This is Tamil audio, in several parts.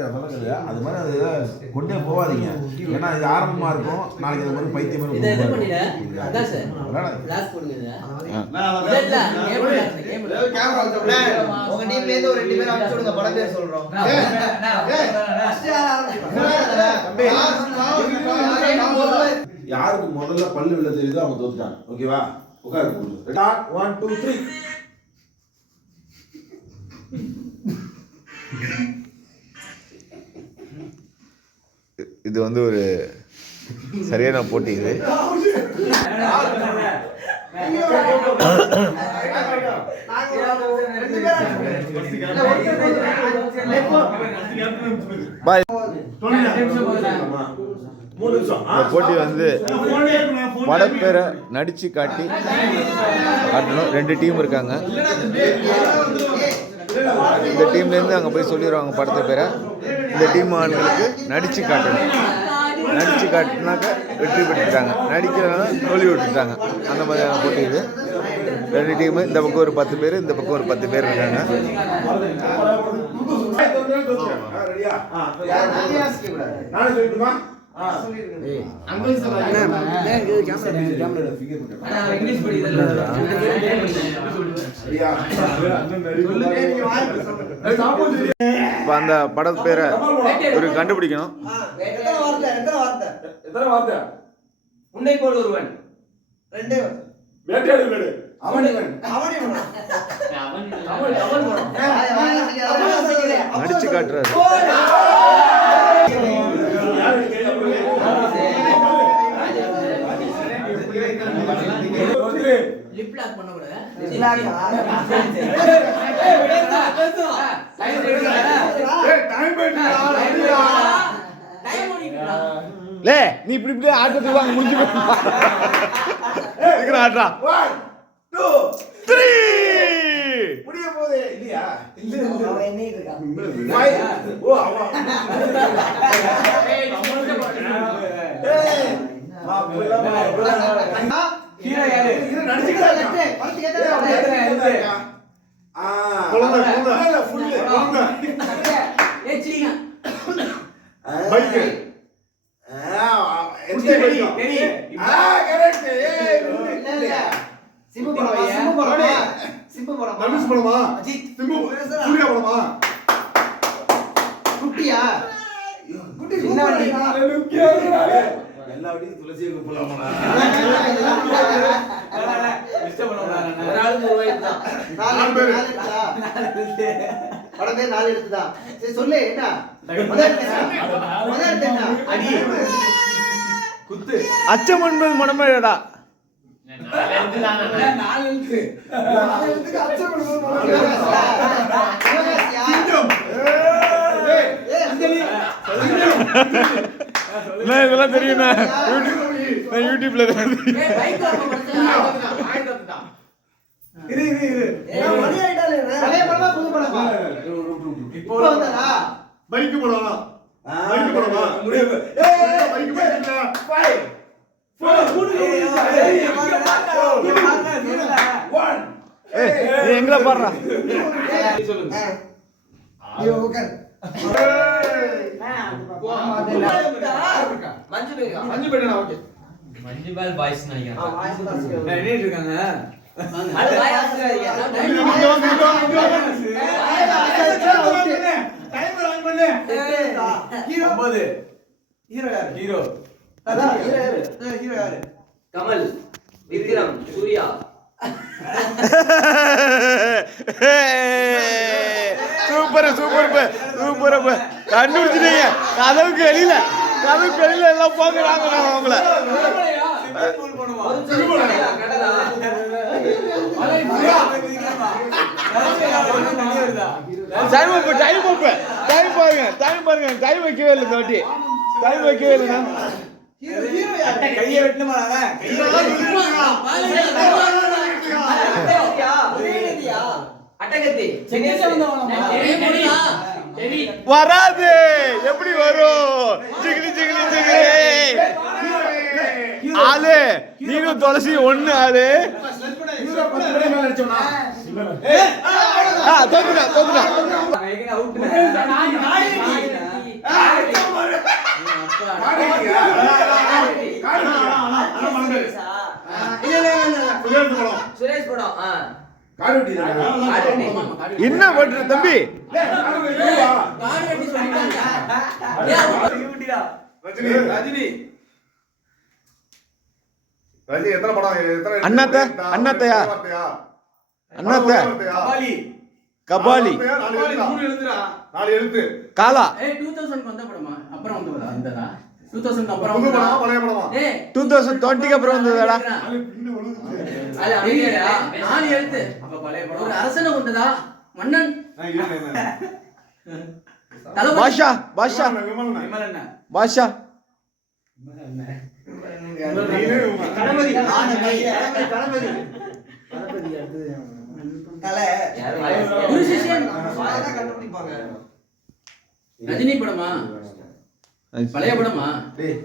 அது மாதிரி அது கொண்டே போகாதீங்க. ஏன்னா இது ஆரம்பமா இருக்கும். நாளைக்கு அது மாதிரி பைத்தியம் மாதிரி யாருக்கு முதல்ல பல்லு விழ தெரியுதோ அவங்க தோத்துட்டாங்க. ஓகேவா? உட்காரு. 1 2 3. இது வந்து ஒரு சரியான போட்டி. இது போட்டி வந்து படப்பேரை நடிச்சு காட்டணும். 2 டீம் இருக்காங்க. இந்த டீம்லேருந்து அங்கே போய் சொல்லிடுவாங்க படத்தை பேரை. இந்த டீம் ஆளுங்களுக்கு நடிச்சு காட்டணும். நடிச்சு காட்டினாக்க வெற்றி பெற்றுட்டாங்க, நடிக்கிறவங்க தோல்வி விட்டுட்டாங்க. அந்த மாதிரியான போட்டி இது. 2 டீமு, இந்த பக்கம் ஒரு 10 பேர், இந்த பக்கம் ஒரு 10 பேர் இருக்காங்க. இப்போ அந்த படத்து பேரை ஒரு கண்டுபிடிக்கணும். உன்னை போல் ஒருவன், நடிச்சு காட்டுறாரு. நீ இப்படி இப்படி ஆட்டத்துக்கு வாங்க முடிஞ்சு ஆட்டா. 1 2 3 முடிய போதே இல்லையா? அவன் என்ன இருக்கான்? ஓ அவன் ஹீரோ யாரு? ஹீரோ நடிச்சிட்டாங்க. படத்து கேட்டா கொலந்த ஃபுல் கொலந்த ஏச்சிங்க பைக் கரெக்ட். சிம்பு படமா அஜித் சிம்பு சூர்யா படமா குட்டியா குட்டி சின்ன வண்டி எல்லா வண்டியும் துளசியை கூப்பிடலாமா? மிஸ்டர் பண்ணோம்னா ஒரு ஆளுக்கு ஒரு வயசு தான். 4 பேர் படமே 4 எடுத்துதான். சரி சொல்லு என்ன முதல் என்ன அடி குத்து அச்சம் என்பது மனமேடா. 4 எழுத்து அச்சம் என்பது இதெல்லாம் தெரியும். யூடியூப்ல பைக் போடலாம். எங்களை பாடுறா மஞ்சுபால் பாய்ஸ் நினைக்கிறேன். கமல், விக்ரம், சூர்யா. சூப்பர் கண்டுபிடிச்சிட்டீங்க. கதவுக்கு வெளியில எல்லாம் போங்கிறாங்க. அவங்கள டைம் வைக்கவே இல்லை. இந்த வாட்டி டைம் வைக்கவே இல்லைண்ணா. கையை வெட்டணுமா? வராது. எப்படி வரும்? ஆளு நீனும் துளசி ஒண்ணு. ஆளு தோத்துட்டா படம் காடுவெட்டி என்ன பண்ற தம்பி? ரஜினி எத்தனை படம் அண்ணாத்த அண்ணாத்தையா அண்ணாத்த கபாலி 4 எழுத்து காலா 2000 வந்த படமா அப்புறம் வந்ததா இந்ததா 2000 அப்புறம் புது வந்ததா படமா பழைய படமா 2020 அப்புறம் வந்ததாடா? அது அமைதியா 4 எழுத்து அப்ப பழைய படம் ஒரு அரசனை கொண்டதா மன்னன் பாஷா பாஷா பாஷா கணபதி கணபதி தலை குரு சிஷ்யன் வாயதான் கண்டுபிடிப்பாங்க. ரஜினி படமா பழைய படமா ஏய்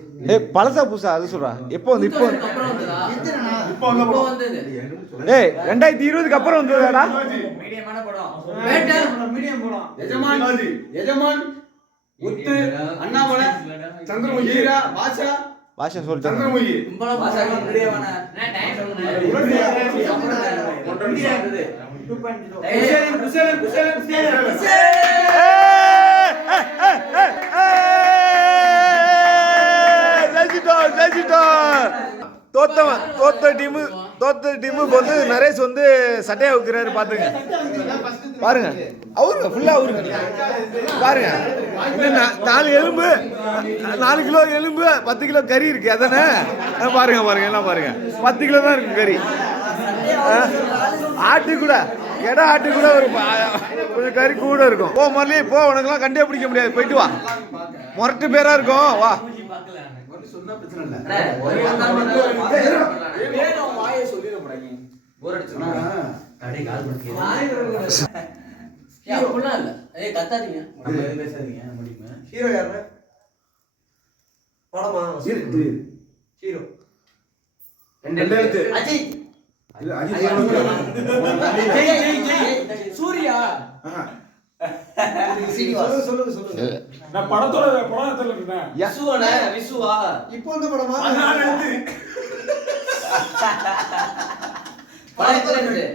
பழசா புதுசா அது சொல்றா. எப்போ வந்து இப்போ 2000 அப்புறம் வந்ததா எத்தனைண்ணா? இப்போ வந்தது ஏய் 2020க்கு அப்புறம் வந்ததாடா? மீடியமான படம் வேட்டை மீடியம் படம். எஜமான் முத்து அண்ணாமலை சந்திரமுகி ஈரா பாஷா பாஷா சொல்லிட்டேன். சந்திரமுகி கும்பலம் வாசகம் மீடியமான டைம் சொல்லுங்க 2.2 தோத்த டீம் இப்போ வந்து நரேஷ் வந்து சட்டையா வைக்கிறாரு பாத்துங்க. பாருங்க அவருங்க ஃபுல்லா அவருங்க பாருங்க. இன்னும் 4 எலும்பு 4 கிலோ எலும்பு 10 கிலோ கறி இருக்கு அதானே? பாருங்க பாருங்க எல்லாம் பாருங்க 10 கிலோ தான் இருக்கு கறி. ஆட்டு கூட கெடா ஆட்டு கூட ஒரு கொஞ்சம் கறி கூட இருக்கும். போ மரலி போ, உனக்கெல்லாம் கண்டே பிடிக்க முடியாது, போயிட்டு வா. முரட்டு பேரா இருக்கும் வா. சொன்னா பிரச்சனை இல்ல. ஒரு வந்தாம வாயை சொல்லிடப்படாங்க. போர் அடிச்சுனா கடை கால் படுத்தி அப்படிலாம் இல்ல. ஏய் கத்தாதீங்க. நம்ம எதுவும் பேசாதீங்க முடியுமா? ஹீரோ யாரு? படமா? ஹீரோ. ரெண்டு எழுத்து அஜய். சூர்யா. சொல்லுங்க. நான் படத்தோட படத்துல இருக்கேன். விசுவனே விசுவா இப்போ அந்த படமா? படத்துல இருந்து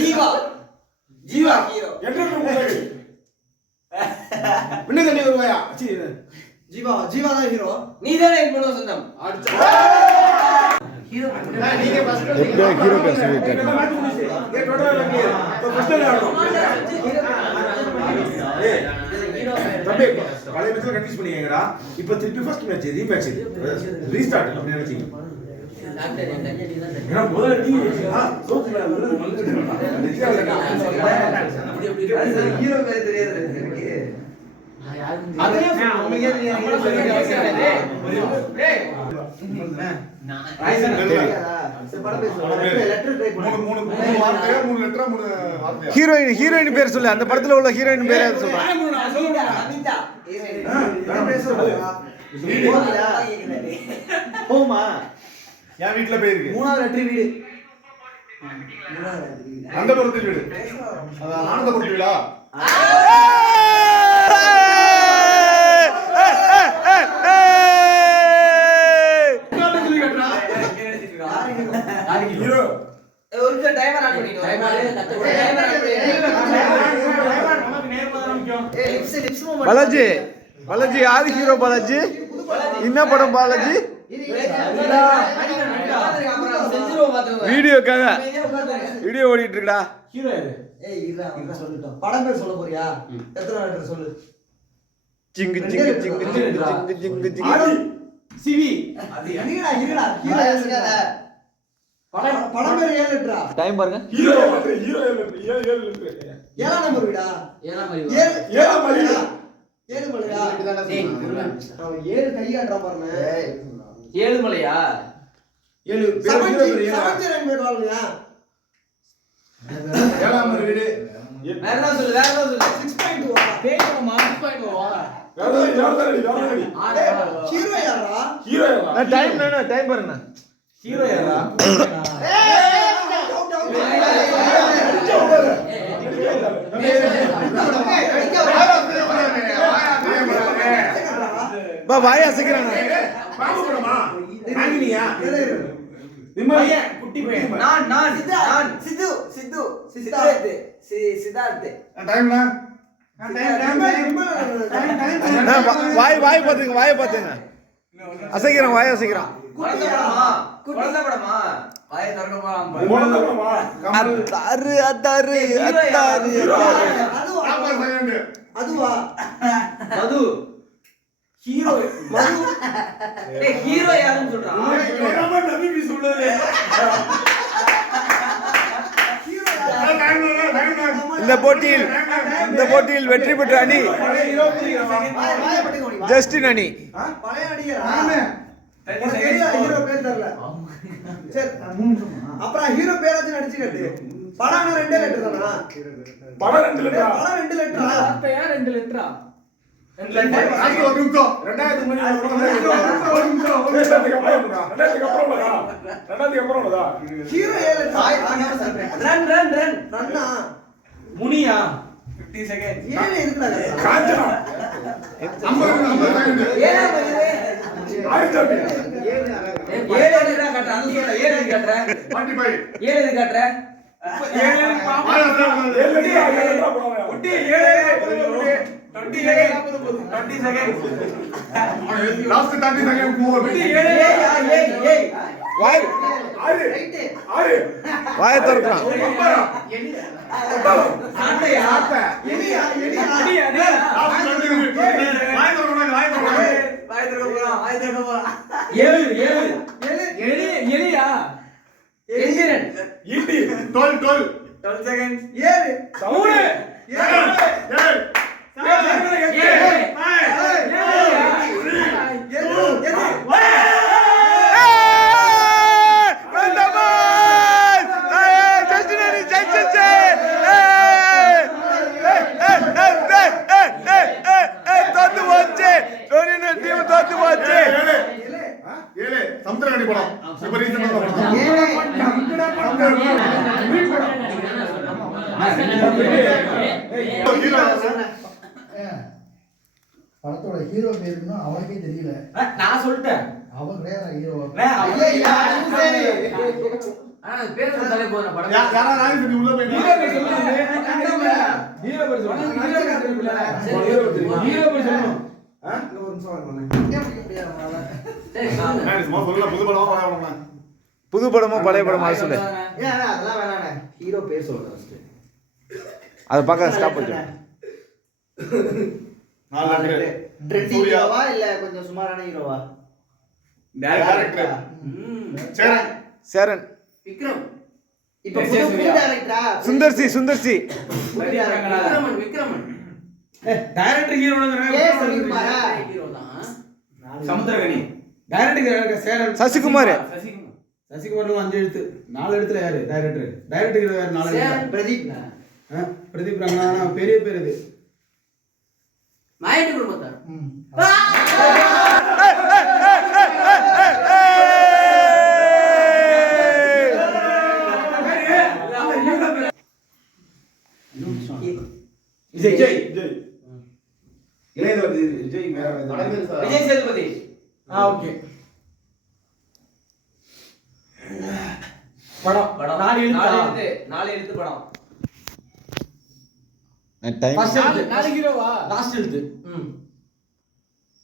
ஜீவா. ஜீவா ஹீரோ. பின்ன வருவாயா? ஜீவா தான் ஹீரோ. நீதானே என் பொண்ணு சொந்தம் ஹீரோ நீங்க ஃபர்ஸ்ட் எப்படியா ஹீரோ பேர் சொல்லிட்டேன். பழைய மேட்ச்ல கன்ஃபியூஸ் பண்ணிக்கங்கடா. இப்போ திருப்பி ஃபர்ஸ்ட் மேட்ச் ரீமேட்ச் ரீஸ்டார்ட் அப்படி நினைச்சீங்க. டாக்டர் என் கையை நீ தான் ஏன்னா முதல்ல நீ சோத்துல ஹீரோ பேர் தெரியாது எனக்கு. அதுலயே உங்களுக்கு ஹீரோயின் பேர் சொல்லு. அந்த படத்துல உள்ள ஹீரோயின் பேர் எது சொல்றேன்? போமா என் வீட்டுல போயிருக்கு. 3வது வெற்றி வீடு. அந்த பொறுத்து வீடு அதான் ஆனந்தபுரத்து வீடா? ஹீரோ ஒரு நிமிஷம் டைமர் ஆன் பண்ணிட்டு பாலாஜி யாரு ஹீரோ? பாலாஜி என்ன படம்? பாலாஜி வீடியோக்காக வீடியோ ஓடிட்டு இருக்குடா. ஹீரோ யாரு? ஏய் இல்ல சொல்லிட்டோம். படம் பேர் சொல்ல போறியா? எத்தனை லெட்டர் சொல்லு. ஜிங்கு ஜிங்கு ஜிங்கு ஜிங்கு ஜிங்கு ஜிங்கு சிவி. அது என்னடா ஹீரோ யாருங்க? படம் பேர் 7 லெட்டரா? டைம் பாருங்க. Hero 7 letter. 7ஆம் நம்பர் வீடா? 7ஆம் அறிவு 7 மலையா? 7 மலையா? டேய் அவன் 7 கை காட்றா பாருங்க. ஏழுமலையா 7 பேர் ஹீரோ பேர் 7. சமச்சரன் பேர் வாங்குறியா? 7ஆம் வீடு. வேற என்ன சொல்லு 6.2 வா? பேய்மா 6.2 வா யாரடி? ஹீரோ யாரா? ஹீரோ யாரா? டைம் பாருங்க. ஹீரோ யாரா? ஏய் பா வாய் அசைக்கிறாங்க. பாபு படமா நாகினியா விமலையா குட்டி பையன் நான் சித்து சித்து சித்தார்த் சித்தார்த் டைம்ல வாய் வாய் பார்த்துங்க, வாயை பார்த்துங்க. அசைக்கிறான், வாய் அசைக்கிறான். குழந்தை படமா வாயை திறக்க போறான் அத்தாரு அத்தாரு அத்தாரு அத்தாரு. அதுவா மது ஹீரோ மது ஹீரோ யாருன்னு சொல்றான் நபி சொல்லுது இந்த போட்டியில் வெற்றி பெற்ற அணி ஜஸ்டின் அணி. பழைய நடிகர் ஹீரோ பேர் தெரியல. சரி அப்புறம் ஹீரோ பேராச்சும் நடிச்சு கட்டு. படம் 2 லெட்டர் தானா? படம் 2 லெட்டரா? படம் 2 லெட்டரா? வார்த்தையா 2 லிட்டரா? ஆகி ஒரு நிமிஷம் 2000 மணி ஹீரோ 7 லெட்டர். ரன்னா முனியா 50 செகண்ட் 7 இருக்குடா. காஞ்சனா 50 செகண்ட் ஏழாம் ஏழு எதுக்குடா காட்டுற? அந்த சொல்ற ஏழு எதுக்கு காட்டுற? 25 ஏழு எதுக்கு காட்டுற? லாஸ்ட் 30 செகண்ட் வாயை திறக்கிறான். எலியா? எந்திரன் 12 செகண்ட் 7 சமுத்திரகனி படம் இப்ப ரீசன்டா படத்தோட ஹீரோ பேருன்னு அவனுக்கே தெரியல. நான் சொல்லிட்டேன். அவன் கிடையாது ஹீரோ. ஆனா பேர் சொல்லிட்டாலே போதும் படம். யாரா நாய் சொல்லி உள்ள போய் ஹீரோ பேர் சொல்லணும். ஒரு நிமிஷம் வாங்க. சொல்ல புது படமா படம் புது படமோ பழைய படமா அது சொல்லு. அதெல்லாம் வேணாண்ணே. ஹீரோ பேர் சொல்றேன் ஃபர்ஸ்ட். அதை பார்க்க ஸ்டாப் பண்ணு. ட்ரெண்டி ஹீரோவா இல்ல கொஞ்சம் சுமாரான ஹீரோவா? டைரக்டர் சேரன். விக்ரம் இப்ப புது டைரக்டரா? சுந்தர்சி விக்ரமன் டைரக்டர் ஹீரோங்கறாங்க. ஏ சொல்லிருப்பாரா? ஹீரோ தான். சமுத்திரகனி. டைரக்டர் சேரன். சசிகுமார். சசிகுமார் 5 எழுத்து. 4 எழுத்துல யாரு? டைரக்டர். டைரக்டர் வேற 4 எழுத்து. பிரதீப். பிரதீப் ரங்கநாதனா பெரிய பேர் இது. மாயண்டி குடும்பத்தார். விஜய் சேதுபதி. ஓகே. படம் 4 எழுத்து. 4 எழுத்து படம். டைம். ஃபர்ஸ்ட் எழுத்து. 4 ஹீரோவா? லாஸ்ட் எழுத்து.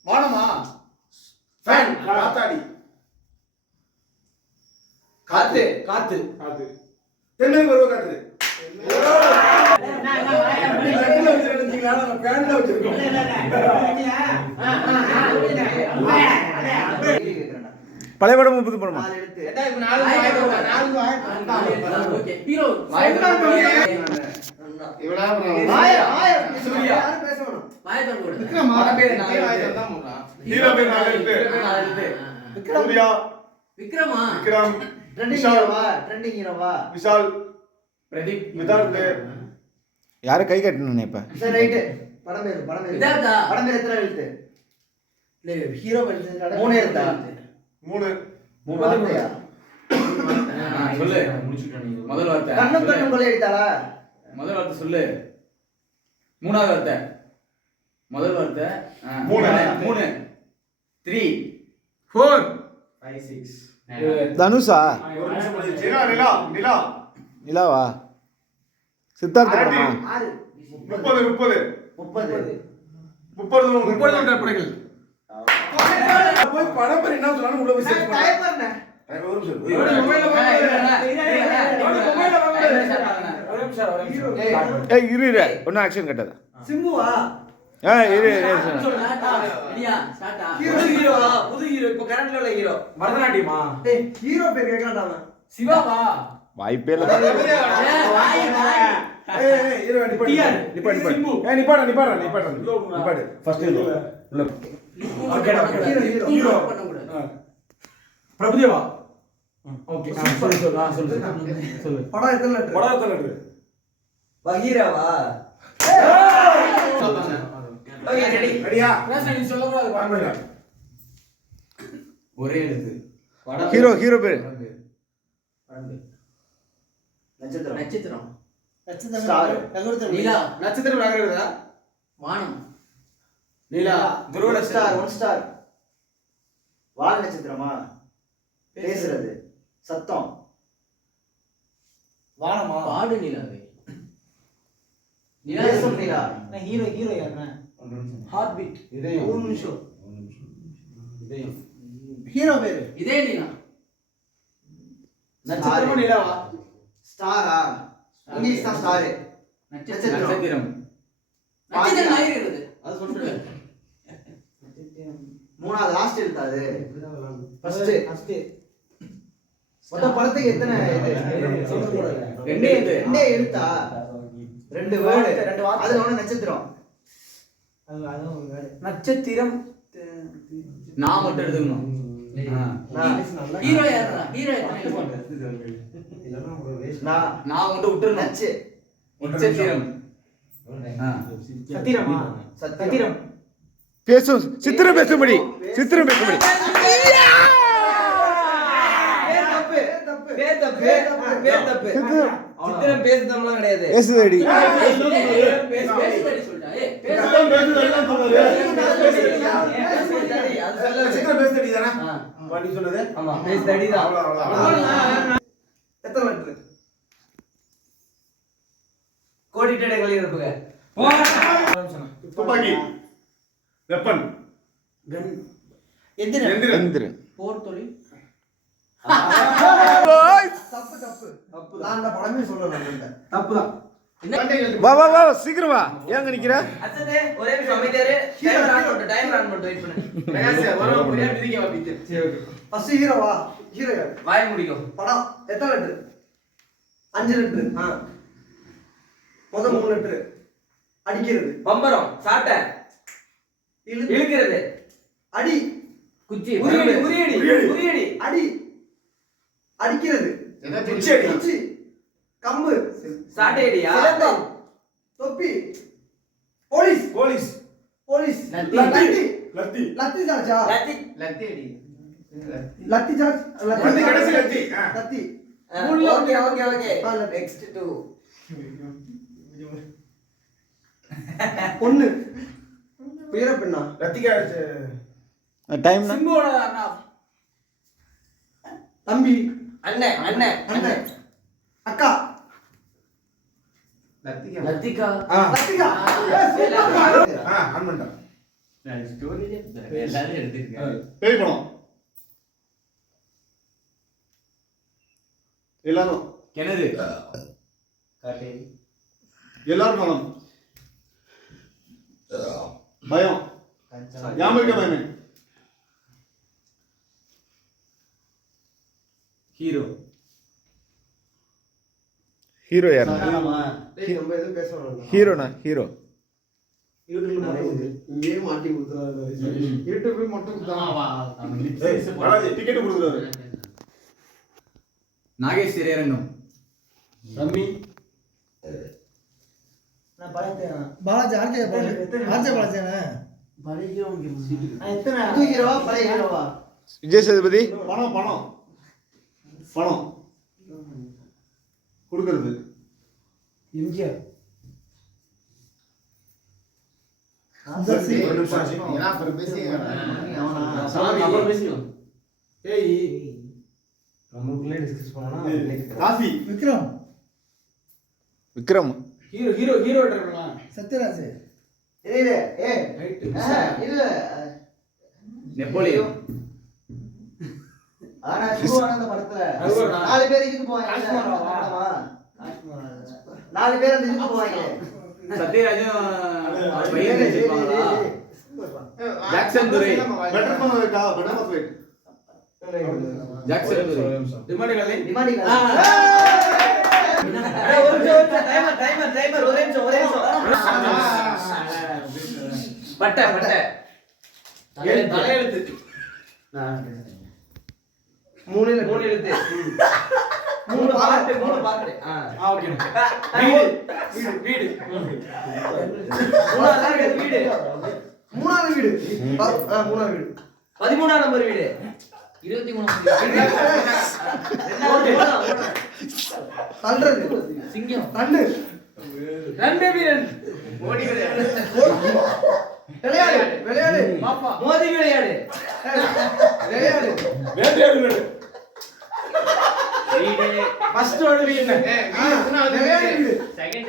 வானமா? ஃபேன் காத்தாடி காத்து காத்து. தென்னை பருவ காத்து பழைய படமா புது படமா? 4 எழுத்து. Okay hero Suriya. யாரும் பேச வேணாம். மாயத்தோடு விக்ரமா? ஹீரோ பேர் 4 எழுத்து சூர்யா விக்ரமா விக்ரம் ட்ரெண்டிங் ஹீரோவா? ட்ரெண்டிங் ஹீரோவா? விஷால் பிரதீப். விதார்த் யாரும் கை கட்டணும் இப்ப? சரி ரைட். படம் பேர் விதார்த்தா? படம் பேர் எத்தனை எழுத்து? இல்ல ஹீரோ பேர் 3 எழுத்தா? 3 வார்த்தையா? சொல்லு. முடிச்சிட்டேன் நீ. முதல் வார்த்தை. கண்ணும் கண்ணும் கொள்ளை அடித்தாளா? முதல் வார்த்தை சொல்லு. மூணாவது வார்த்தை. முதல் வார்த்தை. மூணு. 3 3 4 5 6. தனுஷா? ஒரு நிமிஷம் முடிஞ்சிருச்சு. நிலா நிலா நிலாவா? சித்தார்த்த படமா? 30 கற்பனைகள். போய் படம் பேர் என்ன சொன்னாலும் உள்ள போய் செக் பண்ணு. டைமர்ண்ணே. ஒரு நிமிஷம். ஏய் இரு இரு ஒன்றும் ஆக்ஷன் கட்டாத. சிம்புவா? இரு ரெடியா ஸ்டார்ட்டா? புது ஹீரோவா? புது ஹீரோ இப்ப கரண்ட்ல உள்ள ஹீரோ. பரதநாட்டியமா? டேய் ஹீரோ பேர் கேக்குறான்டா அவன். சிவாவா? வாய்ப்பே இல்லை. வாய் வாய் ஏய் இரு நிப்பாடு. ஏய் நிப்பாடு. ஃபர்ஸ்ட் உள்ள. ஹீரோ பண்ண கூடாது. பிரபுதேவா? ஓகே சொல்லு. படம் எத்தனை லெட்டர்? படம் தள்ளு. பகீராவா? Okay ready. ரெடியா? நீ சொல்ல கூடாது. ஒரே எழுத்து. ஹீரோ பேர் நட்சத்திரம். நட்சத்திரம். ஸ்டார். நிலா. நட்சத்திரம் நகரவில்லை. வானம். நீலா. துருவ ஸ்டார். 1 ஸ்டார். வால் நட்சத்திரமா? பேசுறது. சத்தம். வானமா? பாடு நிலாவே. பேசும் நிலா. ஹீரோ யாருண்ணே? Heart beat. இதயம். 3 நிமிஷம். இதயம். ஹீரோ பேரு? இதே நிலா. நட்சத்திரமா நீலாவா? ஸ்டாரா? இங்கிலீஷ் தான் ஸ்டார். நட்சத்திரம். நட்சத்திரம். நட்சத்திரம் ஆகிறது. அது சொல்லு. மூணாவது லாஸ்ட் எழுத்தா அது? ஃபர்ஸ்ட். மொத்த படத்துக்கு எத்தனை இது? ரெண்டு எழுத்து. ரெண்டே எழுத்தா? 2 வேர்டு. அதுல ஒண்ணு நட்சத்திரம். நட்சத்திரம். நான் மட்டும் எடுத்துக்கணும். ஹீரோ யாரா? ஹீரோ எத்தனை? நான் மட்டும் விட்டுறணும். நட்சு. நட்சத்திரம். சத்திரமா? சத்திரம். பேசும் சித்திரம் பேசும்படி. பேர் தப்பு. சித்திரம் பேசுறதுலாம் கிடையாது. பேசுதடி. பேசுதடி சொல்டா. ஏய் சத்தம் பேசுதடிதான் சொன்னாரு. அது சொல்ல. சித்திரம் பேசுதடி தானே? நீ சொன்னது? ஆமா பேசுதடி தான். அவ்வளவு. எத்தனை லெட்டர்? கோடிட்டே களி இருப்புங்க. துப்பாக்கி. வெப்பன். எந்திரன். போர் தொழில். தப்பு. நான் அந்த படமே சொல்லல. தப்புதான். வா சீக்கிரம் வா. ஏங்க நிக்கிற? அச்சதே ஒரே நிமிஷம் அமைதியாரு. டைமர் ஆன் பண்ணு. வெயிட் பண்ணு. மெகாஸ் வர புரிய பிரிக்க வாபிட்டு. சரி ஓகே. ஃபர்ஸ்ட் ஹீரோவா? ஹீரோ யார்? வாய் முடிக்கும். படம் எத்தனை லெட்டர்? 5 லெட்டர். முதல் 3 லெட்டர். அடிக்கிறது. பம்பரம். சாட்டை. இழுக்கிறது. அடி. குச்சி. உரியடி. அடி. அடிக்கிறது. குச்சி. கம்பு. சாட்டை அடியா? சிலம்பம். தொப்பி. போலீஸ். லத்தி சார்ஜா? லத்தி அடி. லத்தி சார்ஜ். லத்தி கடைசி லத்தி. லத்தி. ஓகே. நெக்ஸ்ட் 2. பொண்ணு. பேர பெண்ணா? லத்திகா டைம் சிம்போட அண்ணா. தம்பி. அண்ணன். அக்கா. லத்திகா. லத்திகா. ஆன் பண்ணிட்டேன். நான் ஸ்டோரியில எல்லாரும் எடுத்துக்கேன். பேய் படம். எல்லாரும் கிணறு. எல்லாரும் படம். பயம். யாமிருக்க பயமே. ஹீரோ யாரு? டேய் நம்ம எதுவும் பேச வேணாம். ஹீரோனா? ஹீரோ யூடியூப்ல மாட்டி இங்கே மாட்டி கொடுத்துறாரு. யூடியூப்ல மட்டும் கொடுத்தாங்க. பாலாஜி டிக்கெட் கொடுக்குறாரு. நாகேஷ் திரையரங்கம். ரம்மி. நான் பார்த்தேன். பாலாஜி ஆர்ஜே பாலாஜியானே? எத்தனை புது ஹீரோவா பழைய ஹீரோவா? விஜய் சேதுபதி. பணம் கொடுக்கிறது. எம்ஜிஆர் ஒரு நிமிஷம் ஆச்சு. அப்புறம் பேசிக்கலாம். ஏய் coffee Vikram Vikram hero try பண்ணலாம். சத்யராஜ் இரு ஏ ரைட். இல்ல நெப்போலியன். ஆனா சிவானந்த படத்துல அதுவா? 4 பேர் இதுக்கு போவாங்க. காஷ்மீராவா? காஷ்மீரா. 4 பேர் அந்த இதுக்கு போவாங்க. சத்யராஜும் அவர் பையன் வச்சிருப்பாங்களா? Jackson Durai. Better for better for wait. Jackson Durai. டிமாண்டிகளே. டிமாண்டிங். டைமர் ஒரே நிமிஷம். பட்டை பட்டை. தலையெழுத்து. 3 எழுத்து. 3 பாட்டு. ஓகே. வீடு. மூணாவது வீடு. 13வது வீடு. 13ஆம் நம்பர் வீடு. 23 தள்ளுறது. சிங்கம் தள்ளு. ரெண்டு வீரன் ஓடி விளையாடு. பாப்பா மோதி விளையாடு. விளையாடு. வேட்டையாடு வீடு. வீடு. ஃபர்ஸ்ட் ஒரு வீடு. விளையாடு வீடு. செகண்ட்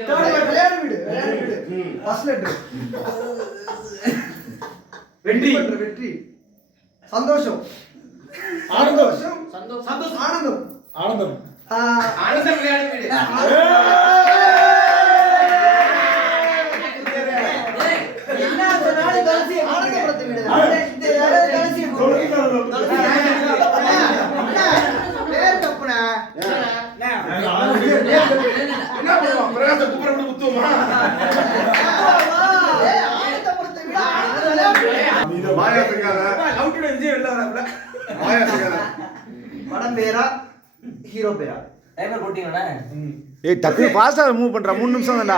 விளையாடு வீடு. First letter. வெற்றி. சந்தோஷம். சந்தோஷம் ஆனந்தம். ஆனந்தம். ஆனந்தம் விளையாடு வீடு. என்ன சொன்னாலும் கடைசி ஆனந்தபுரத்து வீடு. இந்த யாராவது கடைசி பேர் தப்புனா. என்ன பண்ணுவோம்? பிரகாச குப்புற விட்டு குத்துவோமா? ஆனந்தபுரத்து வீடு. மாயாத்துக்கார. லவ் டுடே விஜய் வெளில வராப்ல. மாயாத்துக்கார. படம் பேரா ஹீரோ பேரா? டைமர் போட்டீங்களா ஏய் டக்கு ஃபாஸ்டா மூவ் பண்றா 3 நிமிஷம் தான்டா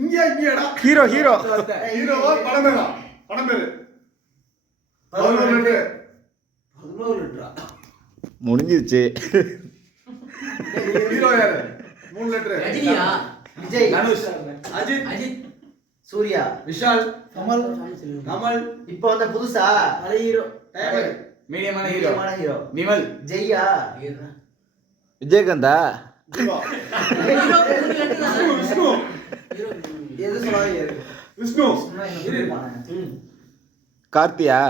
இங்கடா. ஹீரோ ஹீரோவா படம் பேரா? படம் பேரு 11 லெட்டர். 11 லிட்டரா? முடிஞ்சிருச்சு ஹீரோ யாரு? 3 லெட்டர். ரஜினியா விஜய். தனுஷ். அஜித். அஜித் சூர்யா. விஷால். கமல் கமல். இப்போ வந்த புதுசா பழைய ஹீரோ டைமர். மீடியமான ஹீரோ. முக்கியமான ஹீரோ. விமல். ஜெய்யா. விஜயகாந்தா விஷ்ணு. எது சொன்னாலும் விஷ்ணு. கார்த்தியா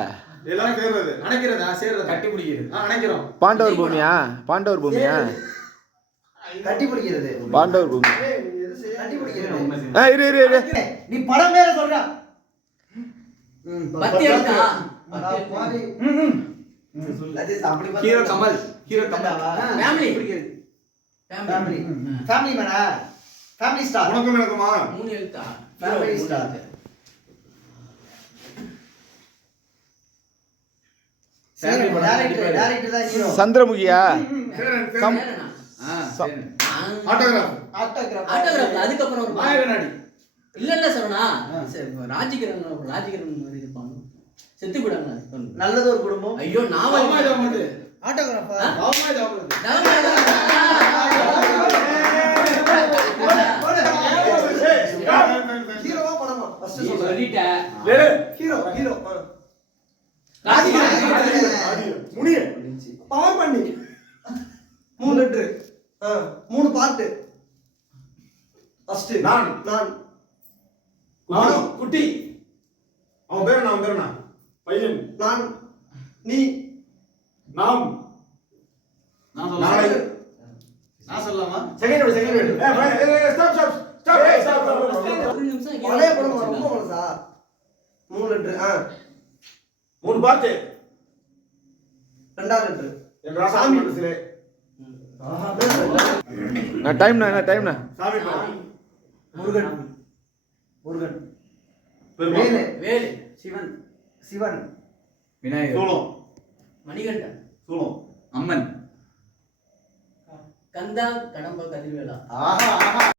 எல்லாம் சேர்றது. அணைக்கிறதா? சேர்றதா? கட்டி பிடிக்கிறது. அணைக்கிறோம். பாண்டவர் பூமியா கட்டி பிடிக்கிறது. பாண்டவர் பூமி கட்டி பிடிக்கிறது. இரு நீ படம் பேர சொல்றா. பத்தி எடுத்தா hero Kamal. Hero Kamal. Family family. Family மேனா? Family star. உனக்கும் எனக்குமா? 3 எழுத்தா ஃபேமிலி ஸ்டார். டைரக்டர் தான் ஹீரோ. சந்திரமுகியா சேரன். சரி. ஆட்டோகிராஃப். ஆட்டோகிராஃப் அதுக்கப்புறம் ஒரு மாயகனாடி. இல்ல சரவணா சரி ராஜகிரண் மாதிரி இருப்பாங்க செத்து போயிடாங்க நல்லது ஒரு குடும்பம். ஐயோ நாவல் ஆட்டோகிராஃபா? ஹீரோவா படமா? ஃபர்ஸ்ட் சொல்றேன். சொல்லிட்டேன் ஹீரோ. முனிய. பவர் பண்ணி 3 லெட்டர். 3 பாட்டு. ஃபர்ஸ்ட் நான். அவன் குட்டி. அவன் பேரு என்ன? பையன். நான். நீ. நாம். நாளை. நான் சொல்லலாமா? Second word. ஸ்டாப். ஒரு நிமிஷம் பழைய படம் ரொம்ப மனசா. 3 லெட்டர். 3 பாட்டு. 2வது லெட்டர். என் ராசாமி மனசிலே. நான் டைம்னா சாமி பாட்டு. முருகன். பெருமாள். வேலு சிவன். விநாயகர். சூலம். மணிகண்டன் சூலம். அம்மன். கந்தா கடம்பா கதிர்வேலா ஆஹா.